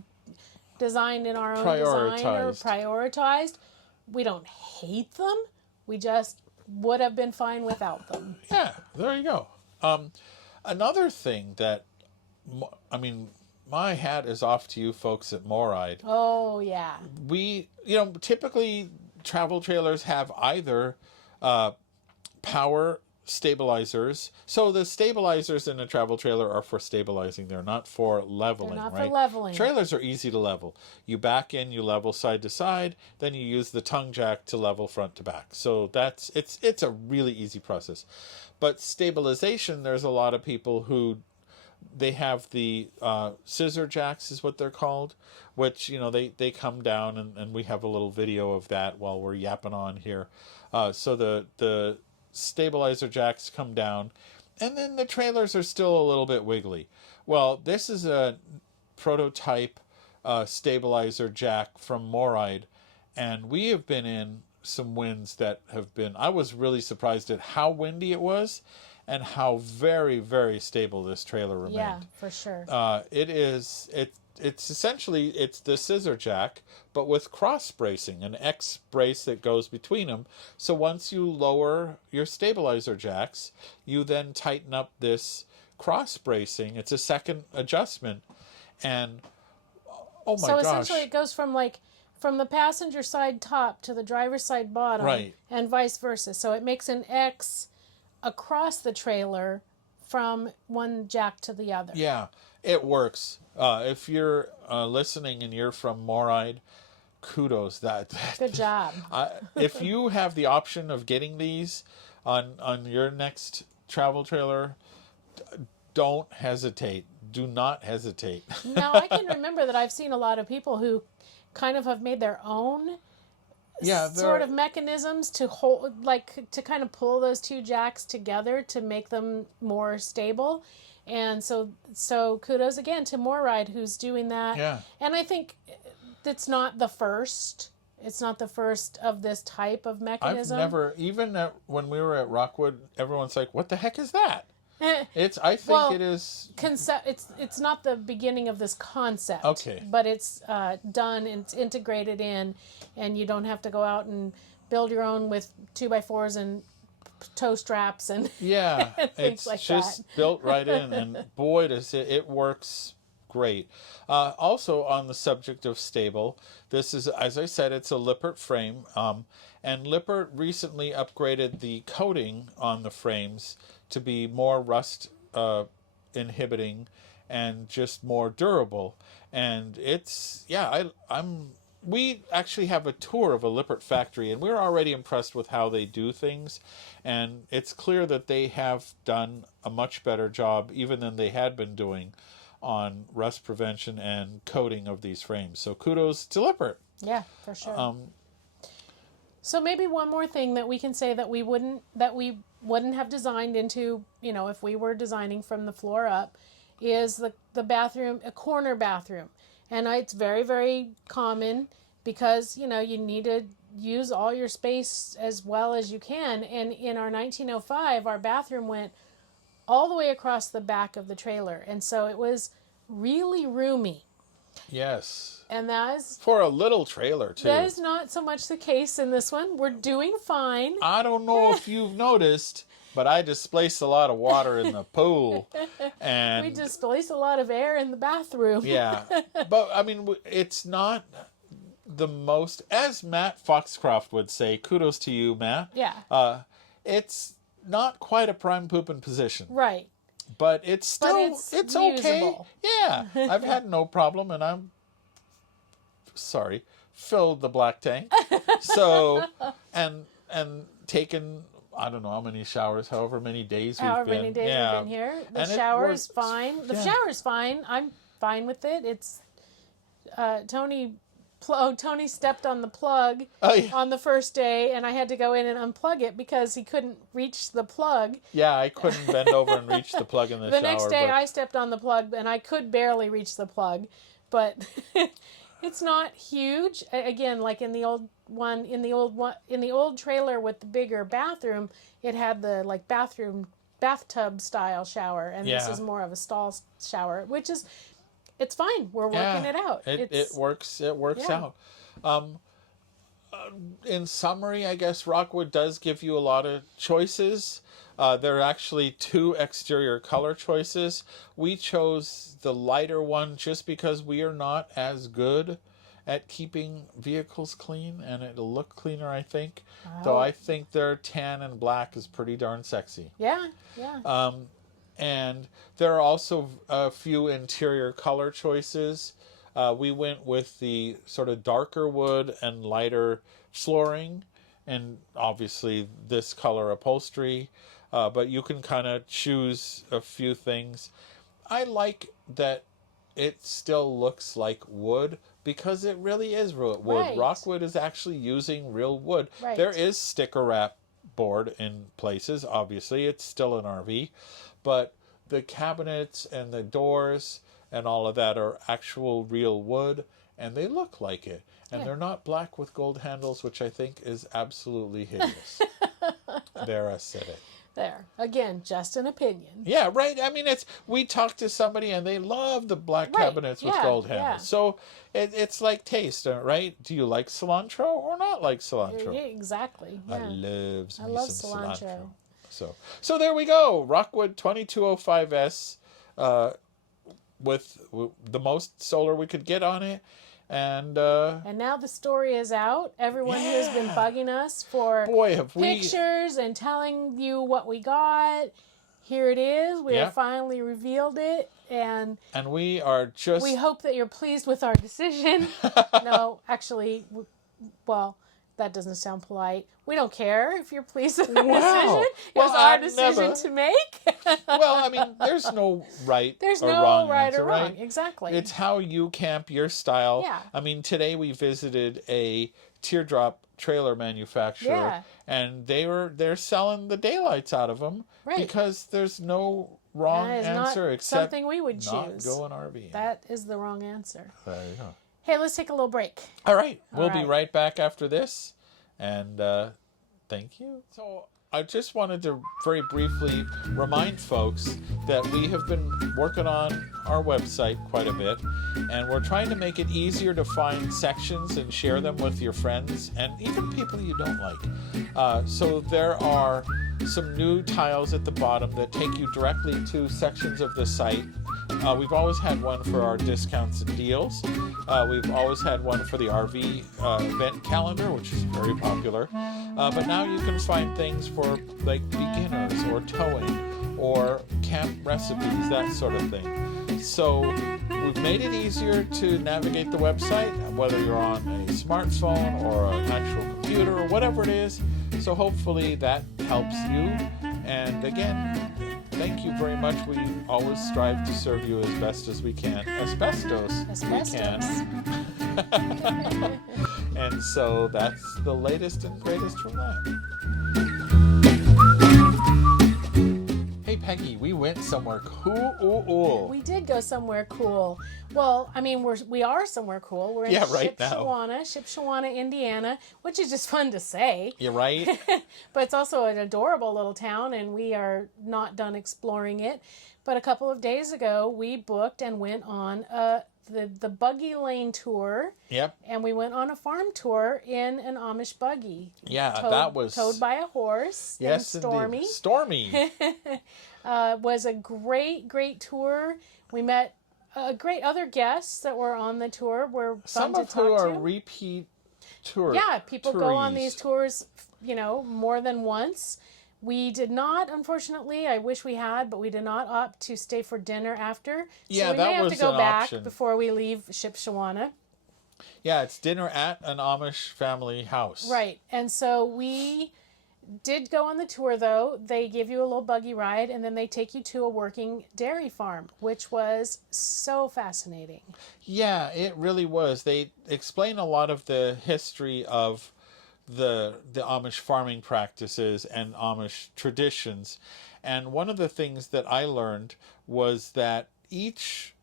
designed in our own design or prioritized. We don't hate them. We just would have been fine without them. Yeah, there you go. Another thing that, my hat is off to you folks at Moride. Oh, yeah. We, typically travel trailers have either power stabilizers. So the stabilizers in a travel trailer are for stabilizing. They're not for leveling. They're not right? for leveling. Trailers are easy to level. You back in, you level side to side, then you use the tongue jack to level front to back. So it's a really easy process. But stabilization, there's a lot of people who they have the scissor jacks is what they're called, which, they come down and we have a little video of that while we're yapping on here. So the stabilizer jacks come down, and then the trailers are still a little bit wiggly. Well, this is a prototype stabilizer jack from Moride, and we have been in some winds that have been, I was really surprised at how windy it was and how very, very stable this trailer remained. Yeah, for sure. It's essentially the scissor jack, but with cross bracing, an X brace that goes between them. So once you lower your stabilizer jacks, you then tighten up this cross bracing. It's a second adjustment, and oh my gosh! So essentially, it goes from the passenger side top to the driver's side bottom, Right. and vice versa. So it makes an X across the trailer from one jack to the other. Yeah, it works. If you're listening and you're from Moride, kudos. Good job. If you have the option of getting these on your next travel trailer, don't hesitate. Do not hesitate. Now, I can remember that I've seen a lot of people who kind of have made their own sort of mechanisms to hold, to kind of pull those two jacks together to make them more stable. And so kudos again to Moride, who's doing that. Yeah. And I think it's not the first. It's not the first of this type of mechanism. I've never, even when we were at Rockwood, everyone's like, what the heck is that? I think Well, it is. It's not the beginning of this concept. Okay. But it's done and it's integrated in, and you don't have to go out and build your own with 2x4s and toe straps and Yeah, and things it's like just that. built right in, and boy, does it works great. Also, on the subject of stable, this is, as I said, it's a Lippert frame, and Lippert recently upgraded the coating on the frames to be more rust inhibiting and just more durable. And it's, yeah, we actually have a tour of a Lippert factory, and we're already impressed with how they do things. And it's clear that they have done a much better job, even than they had been doing, on rust prevention and coating of these frames. So kudos to Lippert. Yeah, for sure. So maybe one more thing that we can say that we wouldn't have designed into, if we were designing from the floor up, is the bathroom, a corner bathroom. And it's very, very common because, you need to use all your space as well as you can. And in our 1905, our bathroom went all the way across the back of the trailer. And so it was really roomy. Yes. And that is... For a little trailer, too. That is not so much the case in this one. We're doing fine. I don't know if you've noticed, but I displaced a lot of water in the pool. And we displace a lot of air in the bathroom. Yeah. But, I mean, it's not the most, as Matt Foxcroft would say, kudos to you, Matt. Yeah. It's not quite a prime pooping position. Right. But it's still, it's okay. usable. Yeah. I've had no problem, and I'm, filled the black tank. So, and taken, I don't know how many showers, however many days we've been. However many days we've been here. The shower is fine. The shower is fine. I'm fine with it. It's, Tony stepped on the plug on the first day, and I had to go in and unplug it because he couldn't reach the plug. Yeah, I couldn't bend over and reach the plug in the shower. The next day, I stepped on the plug, and I could barely reach the plug, but it's not huge. Again, like in the old trailer with the bigger bathroom, it had the bathtub style shower, and this is more of a stall shower, which is. It's fine. We're working it out. It works. It works out. In summary, I guess Rockwood does give you a lot of choices. There are actually 2 exterior color choices. We chose the lighter one just because we are not as good at keeping vehicles clean, and it'll look cleaner, I think. Wow. Though I think their tan and black is pretty darn sexy. Yeah, yeah. And there are also a few interior color choices. We went with the sort of darker wood and lighter flooring, and obviously this color upholstery. But you can kind of choose a few things. I like that it still looks like wood because it really is wood. Right. Rockwood is actually using real wood. Right. There is sticker wrap board in places. Obviously, it's still an RV. But the cabinets and the doors and all of that are actual real wood, and they look like it. And they're not black with gold handles, which I think is absolutely hideous. There, I said it. There. Again, just an opinion. Yeah, right. I mean, we talked to somebody, and they love the black cabinets with gold handles. So it's like taste, right? Do you like cilantro or not like cilantro? Yeah, exactly. Yeah. I love some cilantro. So there we go. Rockwood 2205S with the most solar we could get on it. And now the story is out. Everyone who has been bugging us for pictures and telling you what we got, here it is. We have finally revealed it. And we are just... We hope that you're pleased with our decision. No, actually, well... That doesn't sound polite. We don't care if you're pleased with our decision. It was our decision to make. Well, I mean, there's no right There's or no wrong right answer, or wrong. right? Exactly. It's how you camp your style. Yeah. I mean, today we visited a teardrop trailer manufacturer, yeah. and they're selling the daylights out of them because there's no wrong answer except something we would choose. Not go an RV. That is the wrong answer. There you go. Hey, let's take a little break. All right. We'll be right back after this. And thank you. So I just wanted to very briefly remind folks that we have been working on our website quite a bit, and we're trying to make it easier to find sections and share them with your friends and even people you don't like. So there are some new tiles at the bottom that take you directly to sections of the site. We've always had one for our discounts and deals. We've always had one for the RV event calendar, which is very popular. But now you can find things for like beginners or towing or camp recipes, that sort of thing. So we've made it easier to navigate the website, whether you're on a smartphone or an actual computer or whatever it is. So hopefully that helps you. And again, thank you very much. We always strive to serve you as best as we can. Asbestos. We can. And so that's the latest and greatest from that. Hey Peggy, we went somewhere cool. We did go somewhere cool. Well, I mean, we are somewhere cool. We're in Shipshewana, Indiana, which is just fun to say. You're right. But it's also an adorable little town, and we are not done exploring it. But a couple of days ago, we booked and went on the buggy lane tour. Yep. And we went on a farm tour in an Amish buggy. Yeah, that was towed by a horse. Yes, Stormy. Indeed. Stormy. Was a great tour. We met great other guests that were on the tour. Were fun to talk to. Some of who are repeat tourists. Yeah, people go on these tours, more than once. We did not, unfortunately. I wish we had, but we did not opt to stay for dinner after. Yeah, so we that may have was to go an back option. Before we leave Shipshewana. Yeah, it's dinner at an Amish family house. Right, and so we did go on the tour, though. They give you a little buggy ride, and then they take you to a working dairy farm, which was so fascinating. Yeah, it really was. They explain a lot of the history of the Amish farming practices and Amish traditions. And one of the things that I learned was that each,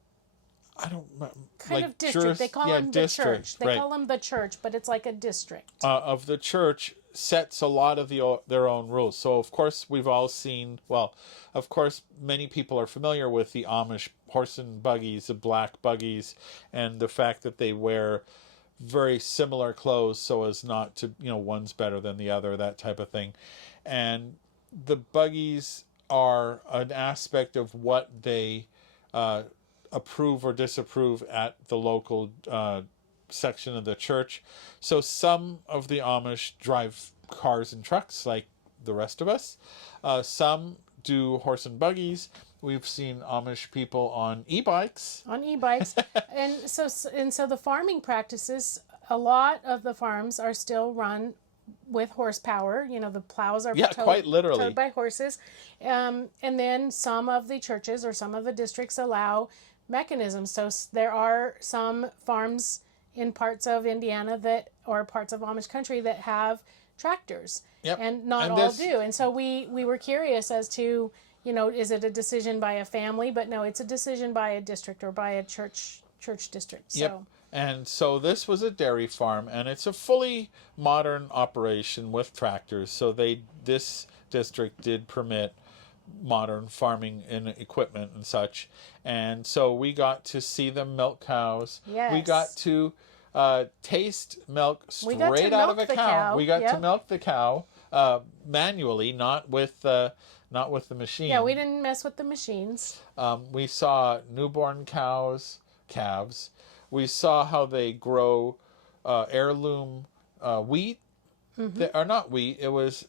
district. They call them the church. They call them the church, but it's like a district. Of the church sets a lot of their own rules. So, of course, we've all seen, of course, many people are familiar with the Amish horse and buggies, the black buggies, and the fact that they wear very similar clothes so as not to, one's better than the other, that type of thing. And the buggies are an aspect of what they approve or disapprove at the local section of the church. So some of the Amish drive cars and trucks like the rest of us. Some do horse and buggies. We've seen Amish people on e-bikes. And so the farming practices, a lot of the farms are still run with horsepower. The plows are quite literally towed by horses. And then some of the churches or some of the districts allow mechanisms. So there are some farms in parts of Indiana or parts of Amish country that have tractors. Yep. And not all do. And so we were curious as to, is it a decision by a family? But no, it's a decision by a district or by a church district. So. Yep. And so this was a dairy farm, and it's a fully modern operation with tractors. So this district did permit modern farming and equipment and such. And so we got to see them milk cows. Yes. We got to taste milk straight out of a cow. We got to milk the cow manually, not with the machine. Yeah, we didn't mess with the machines. We saw newborn calves. We saw how they grow heirloom wheat. Mm-hmm. Or not wheat. It was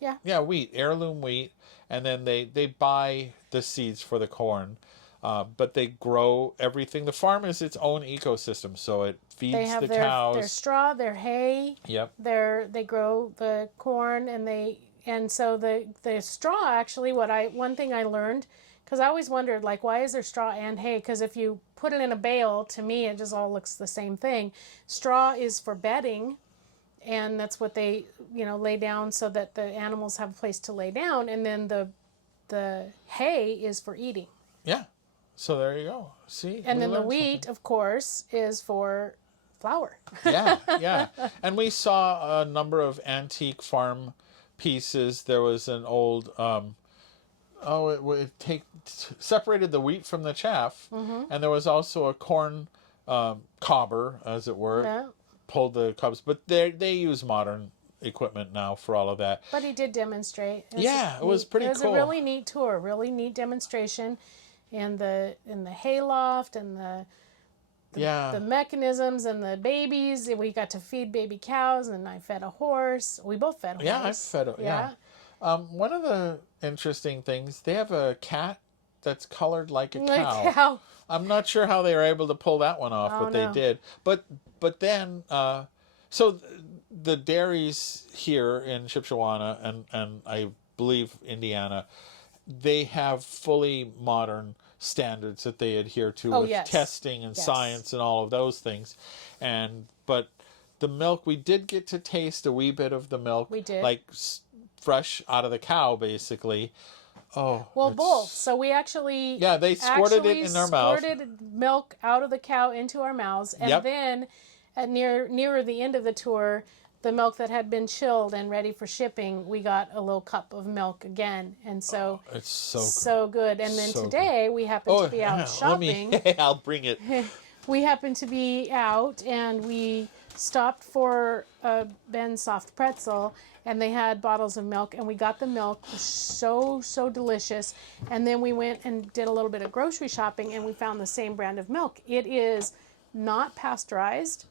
wheat, heirloom wheat, and then they buy the seeds for the corn. But they grow everything. The farm is its own ecosystem, so it feeds the cows. Their straw, their hay. Yep. They grow the corn, and so the straw actually. One thing I learned, because I always wondered why is there straw and hay? Because if you put it in a bale, to me it just all looks the same thing. Straw is for bedding, and that's what they lay down so that the animals have a place to lay down, and then the hay is for eating. Yeah. So there you go. See? And then the wheat, of course, is for flour. Yeah. And we saw a number of antique farm pieces. There was an old separated the wheat from the chaff, and there was also a corn cobber, as it were, Yeah. pulled the cobs. But they use modern equipment now for all of that. But he did demonstrate. It was pretty cool. It was a really neat tour, really neat demonstration, in the hayloft and the mechanisms and the babies. We got to feed baby cows, and I fed a horse. We both fed a horse. Yeah, I fed it. Yeah. One of the interesting things, they have a cat that's colored like a cow. I'm not sure how they were able to pull that one off, but they did. But then, so the dairies here in Shipshewana and I believe Indiana, they have fully modern standards that they adhere to with testing and science and all of those things. But the milk, we did get to taste a wee bit of the milk. We did. Like fresh out of the cow, basically. Oh, well, both. So we actually they squirted it in our mouth. Squirted milk out of the cow into our mouths, and then at nearer the end of the tour, the milk that had been chilled and ready for shipping, we got a little cup of milk again, and so it's so good. And then today we happened to be out shopping. I'll bring it. We happened to be out, and we stopped for a Ben soft pretzel, and they had bottles of milk, and we got the milk. It was so delicious. And then we went and did a little bit of grocery shopping, and we found the same brand of milk. It is not pasteurized.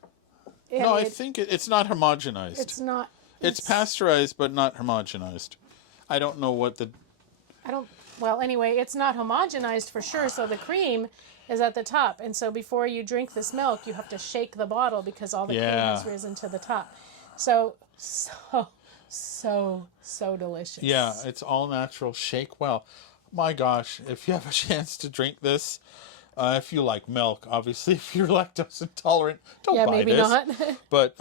No, I think it's not homogenized. It's not. It's pasteurized, but not homogenized. I don't know what the... Well, anyway, it's not homogenized for sure, so the cream is at the top. And so before you drink this milk, you have to shake the bottle because all the cream has risen to the top. So delicious. Yeah, it's all natural. Shake well. My gosh, if you have a chance to drink this, if you like milk, obviously, if you're lactose intolerant, don't buy maybe this. not. But,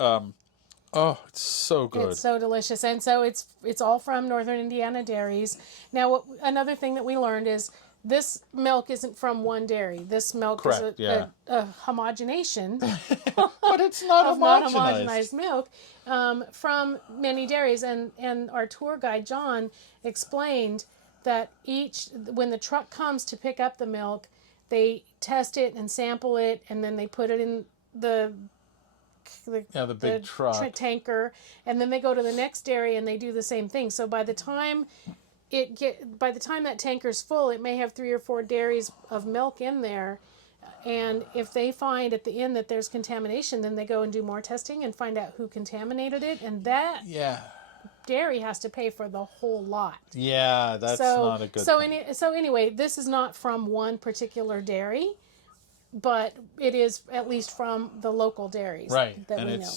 it's so good. It's so delicious. And so it's all from Northern Indiana dairies. Now, another thing that we learned is this milk isn't from one dairy. This milk is a homogenation. But it's not of homogenized. Not homogenized milk from many dairies. And our tour guide, John, explained that when the truck comes to pick up the milk, they test it and sample it, and then they put it in the big truck tanker, and then they go to the next dairy and they do the same thing. So by the time that tanker's full, it may have 3 or 4 dairies of milk in there. And if they find at the end that there's contamination, then they go and do more testing and find out who contaminated it, and that dairy has to pay for the whole lot. Yeah, that's not a good thing. So anyway, this is not from one particular dairy, but it is at least from the local dairies that we know.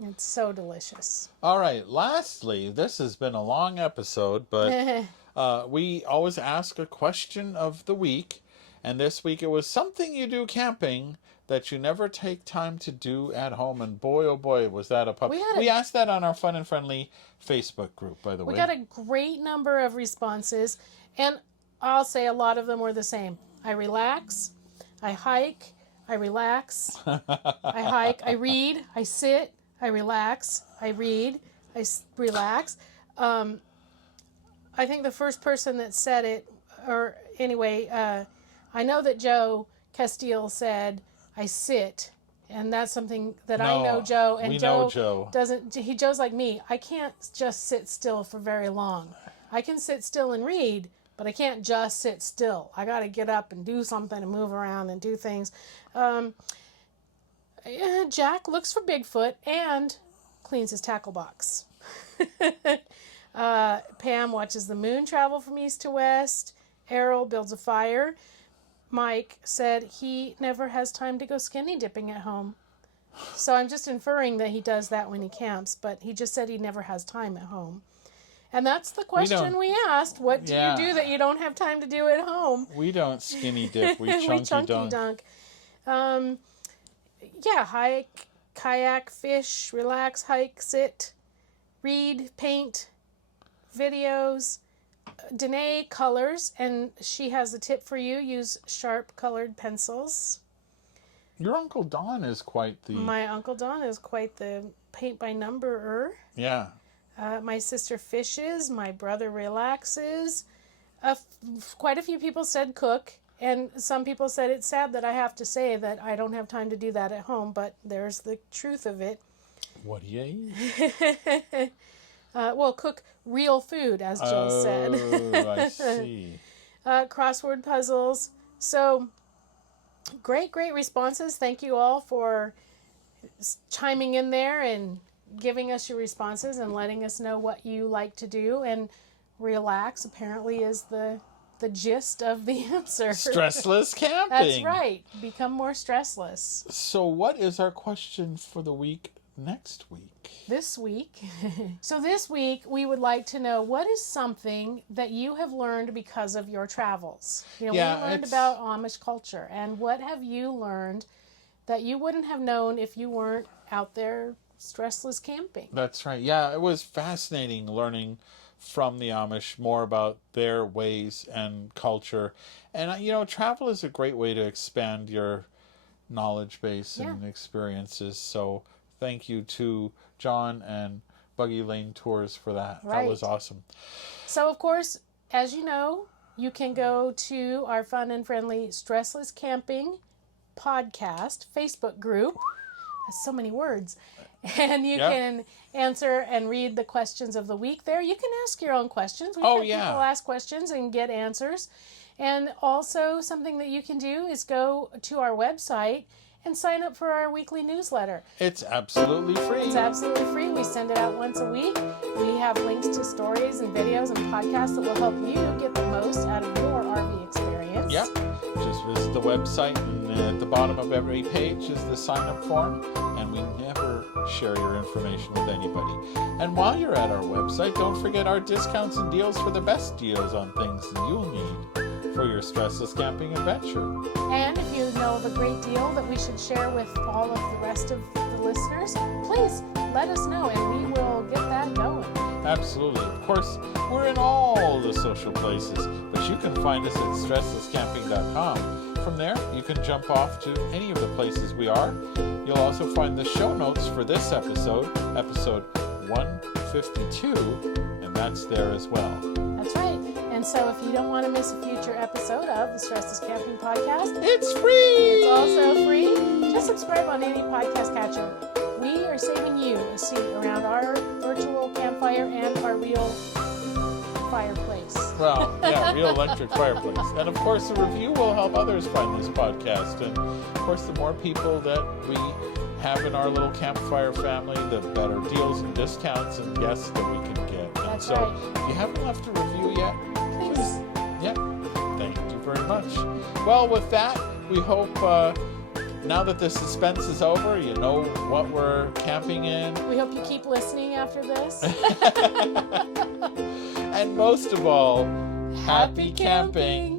It's so delicious. All right, lastly, this has been a long episode, but we always ask a question of the week, and this week it was something you do camping that you never take time to do at home, and boy, oh boy, was that a pup. We asked that on our Fun and Friendly Facebook group, by the way. We got a great number of responses, and I'll say a lot of them were the same. I relax, I hike, I relax, I hike, I read, I sit, I relax, I read, I relax. I think the first person that said it, or anyway, I know that Joe Castile said, I sit, and that's something that I know Joe, and Joe doesn't. Joe's like me. I can't just sit still for very long. I can sit still and read, but I can't just sit still. I got to get up and do something and move around and do things. Jack looks for Bigfoot and cleans his tackle box. Pam watches the moon travel from east to west. Errol builds a fire. Mike said he never has time to go skinny dipping at home. So I'm just inferring that he does that when he camps, but he just said he never has time at home. And that's the question we asked. What do you do that you don't have time to do at home? We don't skinny dip. We chunky dunk. Hike, kayak, fish, relax, hike, sit, read, paint, videos. Danae colors, and she has a tip for you. Use sharp colored pencils. Your Uncle Don is quite the... My Uncle Don is quite the paint by numberer. Yeah. My sister fishes. My brother relaxes. Quite a few people said cook. And some people said it's sad that I have to say that I don't have time to do that at home, but there's the truth of it. What do you eat? Well, cook real food, as Jill said. Oh, I see. Crossword puzzles. So, great responses. Thank you all for chiming in there and giving us your responses and letting us know what you like to do. And relax, apparently, is the gist of the answer. StressLess camping. That's right. Become more stressless. So what is our question for the week next week? This week. So this week, we would like to know, what is something that you have learned because of your travels? We learned about Amish culture. And what have you learned that you wouldn't have known if you weren't out there stressless camping? That's right. Yeah, it was fascinating learning from the Amish more about their ways and culture. And, travel is a great way to expand your knowledge base and experiences. So thank you to John and Buggy Lane Tours for that. Right. That was awesome. So, of course, as you know, you can go to our fun and friendly StressLess Camping Podcast Facebook group. That's so many words. And you can answer and read the questions of the week there. You can ask your own questions. We've had people ask questions and get answers. And also something that you can do is go to our website and sign up for our weekly newsletter. It's absolutely free. It's absolutely free. We send it out once a week. We have links to stories and videos and podcasts that will help you get the most out of your RV experience. Yep. Just visit the website, and at the bottom of every page is the sign-up form, and we never share your information with anybody. And while you're at our website, don't forget our discounts and deals for the best deals on things you'll need for your stressless camping adventure. And if you know of a great deal that we should share with all of the rest of the listeners, please let us know, and we will get that going. Absolutely. Of course, we're in all the social places, but you can find us at stresslesscamping.com. From there, you can jump off to any of the places we are. You'll also find the show notes for this episode 152, and that's there as well. That's right. And so if you don't want to miss a future episode of the StressLess Camping Podcast, it's free! It's also free. Just subscribe on any podcast catcher. We are saving you a seat around our virtual campfire and our real fireplace. Well, yeah, real electric fireplace. And of course, a review will help others find this podcast. And of course, the more people that we have in our little campfire family, the better deals and discounts and guests that we can get. That's so right. if you haven't left a review yet, Please. Yeah, thank you very much. Well, with that, we hope now that the suspense is over, you know what we're camping in. We hope you keep listening after this. And most of all, happy camping.